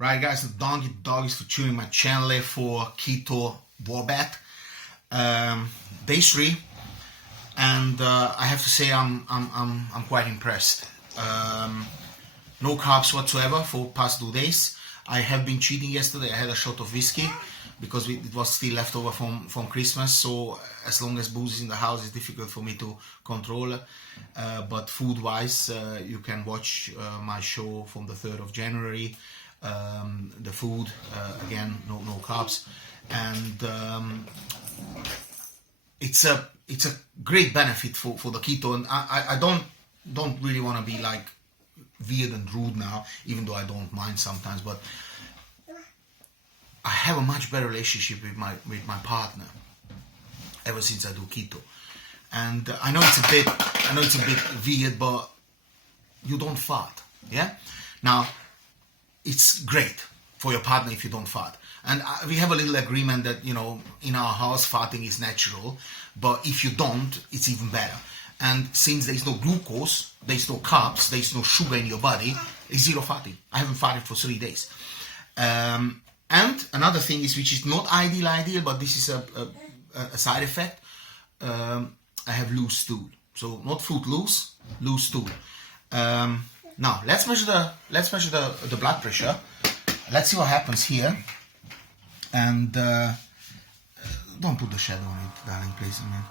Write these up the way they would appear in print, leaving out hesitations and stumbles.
Right, guys, the donkey dog is for tuning my channel for keto Warbat. Day 3, and I have to say I'm quite impressed. No carbs whatsoever for past 2 days. I have been cheating yesterday. I had a shot of whiskey because it was still left over from Christmas. So as long as booze is in the house, it's difficult for me to control. But food-wise, you can watch my show from the 3rd of January. The food, again, no carbs, and it's a great benefit for the keto. And I don't really want to be like weird and rude now, even though I don't mind sometimes, but I have a much better relationship with my partner ever since I do keto. And I know it's a bit weird, but you don't fart, yeah? Now, it's great for your partner if you don't fart. And we have a little agreement that, you know, in our house farting is natural, but if you don't, it's even better. And since there's no glucose, there's no carbs, there's no sugar in your body, it's zero farting. I haven't farted for 3 days. And another thing is, which is not ideal, but this is a side effect. I have loose stool. So not foot loose stool. Now let's measure the blood pressure. Let's see what happens here. And don't put the shadow on it, darling, please, man.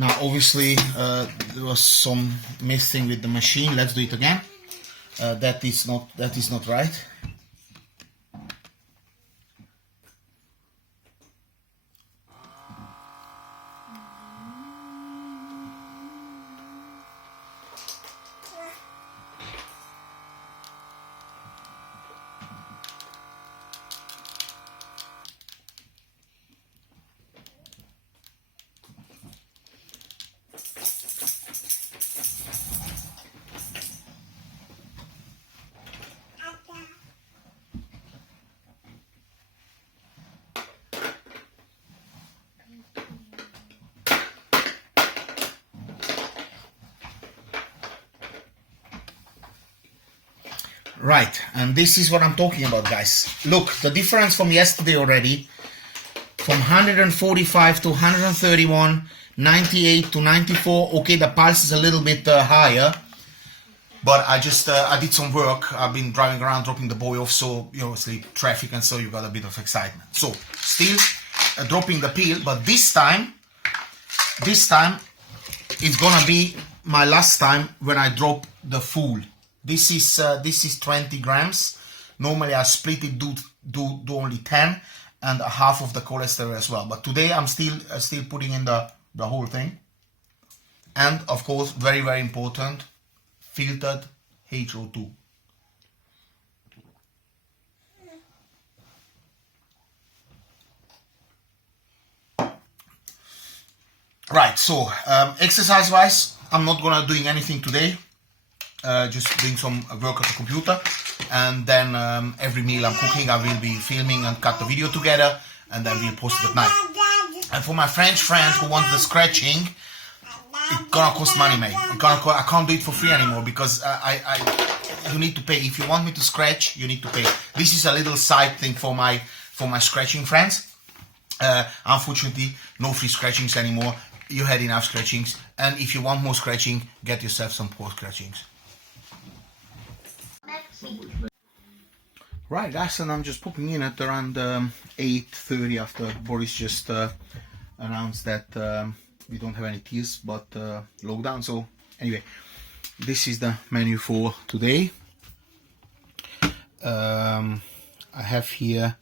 Now, obviously, there was some messing with the machine. Let's do it again. That is not right. Right, and this is what I'm talking about, guys. Look, the difference from yesterday already, from 145 to 131, 98 to 94. Okay, the pulse is a little bit higher, but I did some work. I've been driving around dropping the boy off, so you know, obviously traffic, and so you got a bit of excitement. So still dropping the pill, but this time it's gonna be my last time when I drop the full. This is 20 grams. Normally I split it, do only 10, and half of the cholesterol as well. But today I'm still putting in the whole thing. And of course, very, very important, filtered HO2. Right. So exercise-wise, I'm not gonna doing anything today. Just doing some work at the computer, and then every meal I'm cooking I will be filming and cut the video together, and then we'll post it at night. And for my French friend who wants the scratching, it's gonna cost money, mate. I can't do it for free anymore, because you need to pay. If you want me to scratch, you need to pay. This is a little side thing for my scratching friends. Unfortunately, no free scratchings anymore. You had enough scratchings, and if you want more scratching, get yourself some post scratchings. Right, guys, and I'm just popping in at around 8:30 after Boris just announced that we don't have any teas, but lockdown. So anyway, this is the menu for today. I have here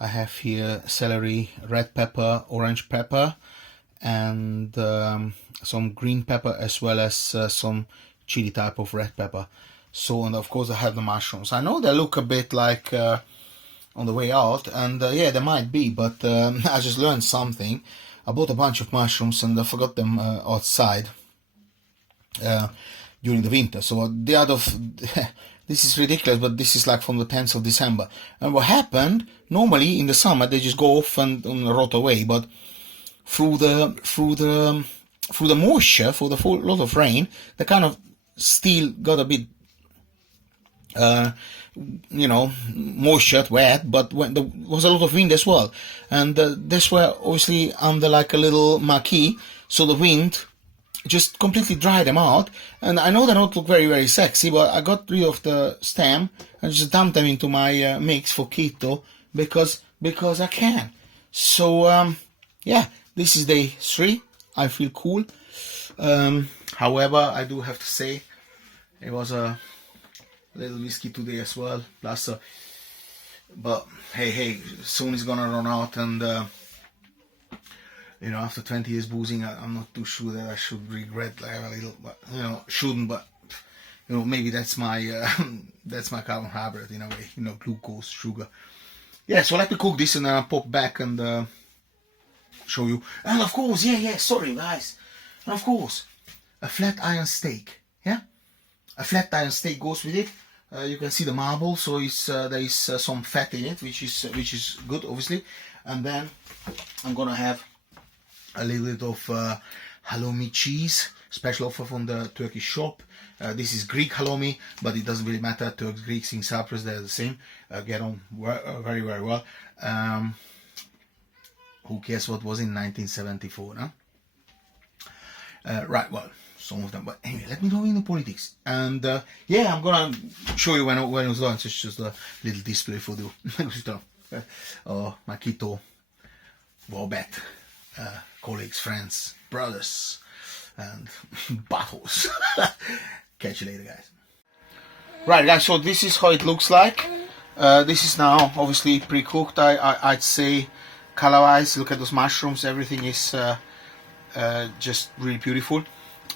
I have here celery, red pepper, orange pepper, and some green pepper, as well as some chili type of red pepper. So, and of course I have the mushrooms. I know they look a bit like on the way out, and yeah, they might be, but I just learned something. I bought a bunch of mushrooms and I forgot them outside during the winter. So the other, this is ridiculous, but this is like from the 10th of December. And what happened, normally in the summer they just go off and rot away, but through the moisture, for the full lot of rain, they kind of still got a bit moisture, wet, but when there was a lot of wind as well, and this were obviously under like a little marquee, so the wind just completely dried them out. And I know they don't look very, very sexy, but I got rid of the stem and just dumped them into my mix for keto because I can. So yeah, this is day 3. I feel cool. However, I do have to say it was a little whiskey today as well, plus but hey, soon it's gonna run out, and after 20 years boozing, I'm not too sure that I should regret like a little, but shouldn't, but maybe that's my that's my carbohydrate in a way, glucose, sugar. Yeah, so let me cook this and then I'll pop back and show you. And of course, sorry guys, and of course a flat iron steak. Yeah, a flat iron steak goes with it. You can see the marble, so there is some fat in it, which is good, obviously. And then I'm gonna have a little bit of halloumi cheese, special offer from the Turkish shop. This is Greek halloumi, but it doesn't really matter. Turks, Greeks in Cyprus, they're the same. Get on very, very well. Who cares what was in 1974, no? Right, well, some of them, but anyway, let me go into politics. And yeah, I'm gonna show you when it was launched. It's just a little display for the my keto Warbat colleagues, friends, brothers, and battles. Catch you later, guys. Right, guys, so this is how it looks like. This is now obviously pre-cooked. I'd say color-wise, look at those mushrooms, everything is just really beautiful.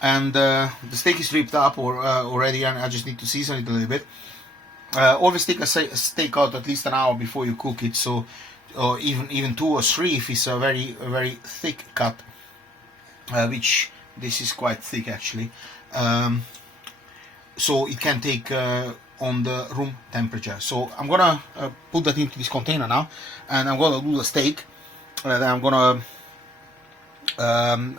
And the steak is ripped up already, and I just need to season it a little bit. Always take a steak out at least an hour before you cook it, so or even 2 or 3 if it's a very, very thick cut, which this is quite thick actually. So it can take on the room temperature. So I'm gonna put that into this container now, and I'm gonna do the steak. Then I'm gonna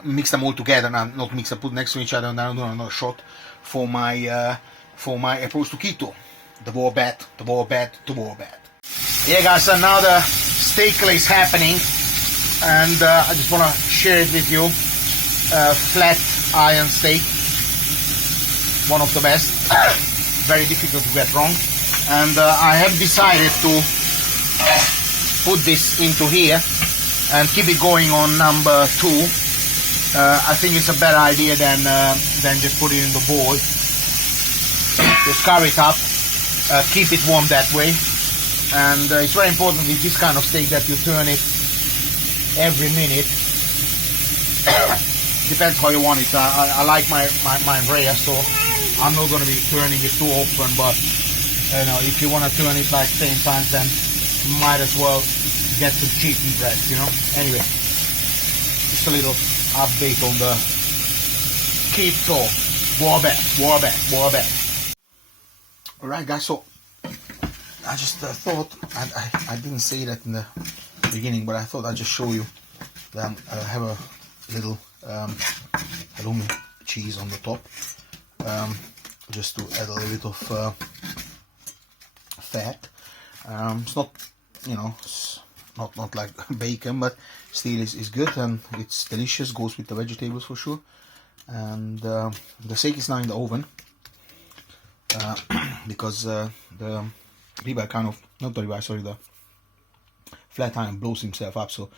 mix them all together, and not mix them, put next to each other, and then I'll do another shot for my approach to keto, the Warbat. Yeah, guys, so now the steak is happening, and I just want to share it with you. Flat iron steak, one of the best. Very difficult to get wrong, and I have decided to put this into here and keep it going on number 2. I think it's a better idea than just put it in the bowl. Just cover it up, keep it warm that way, and it's very important with this kind of steak that you turn it every minute. Depends how you want it. I like my rare, so I'm not going to be turning it too often, but if you want to turn it like 10 times, then you might as well get some chicken breast, Anyway, just a little update on the keto Warbat. Alright, guys, so I just thought, I didn't say that in the beginning, but I thought I'd just show you that I have a little halloumi cheese on the top, just to add a little bit of fat. It's not, it's not like bacon, but still is good, and it's delicious, goes with the vegetables for sure. And the steak is now in the oven, because the ribeye kind of, not the ribeye, sorry, the flat iron blows himself up, so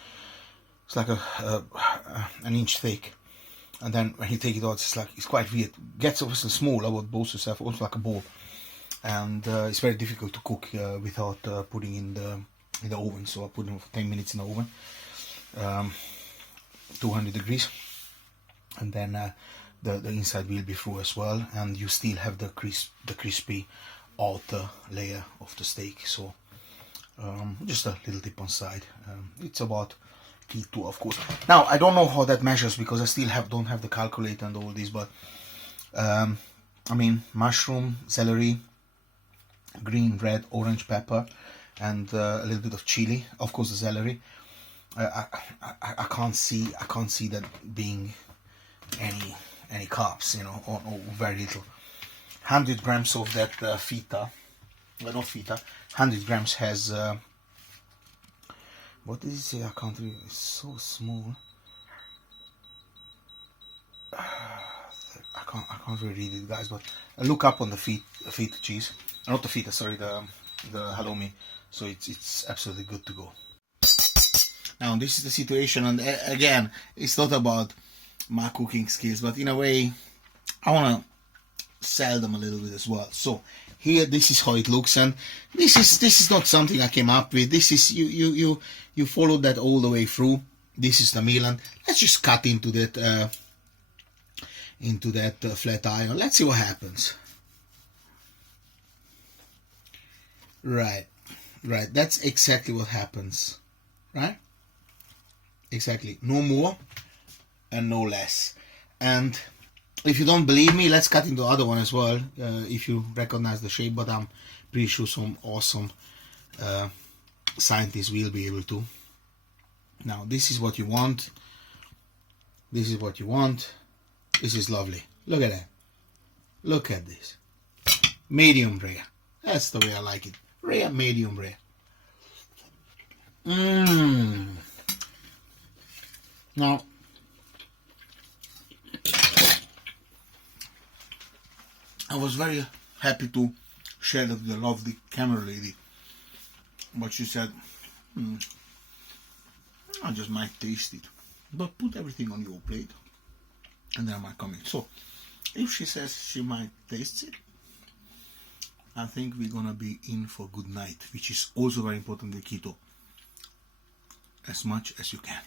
it's like an inch thick. And then when you take it out, it's quite weird. It gets obviously smaller, but blows itself also like a ball. And it's very difficult to cook without putting in in the oven. So I put them for 10 minutes in the oven, 200 degrees, and then the inside will be through as well, and you still have the crispy outer layer of the steak. So just a little tip on side. It's about KETO, of course. Now I don't know how that measures because I still don't have the calculator and all this, but I mean, mushroom, celery, green, red, orange pepper, and a little bit of chili. Of course, the celery. I can't see that being any carbs, you know, or very little. 100 grams of that feta, well, not feta. 100 grams has what did it say? I can't read. It's so small. I can't really read it, guys. But look up on the feta cheese, not the feta. Sorry, the halloumi. So it's absolutely good to go. Now this is the situation, and again, it's not about my cooking skills, but in a way, I want to sell them a little bit as well. So here, this is how it looks, and this is not something I came up with. This is you followed that all the way through. This is the meal, and let's just cut into that flat iron. Let's see what happens. Right. That's exactly what happens. Right. Exactly. No more and no less. And if you don't believe me, let's cut into the other one as well, if you recognize the shape, but I'm pretty sure some awesome scientists will be able to. Now, this is what you want. This is what you want. This is lovely. Look at that. Look at this. Medium rare. That's the way I like it. Rare, medium rare. Now, I was very happy to share that with the lovely camera lady, but she said, I just might taste it, but put everything on your plate and then I might comment. So if she says she might taste it, I think we're gonna be in for a good night, which is also very important with keto, as much as you can.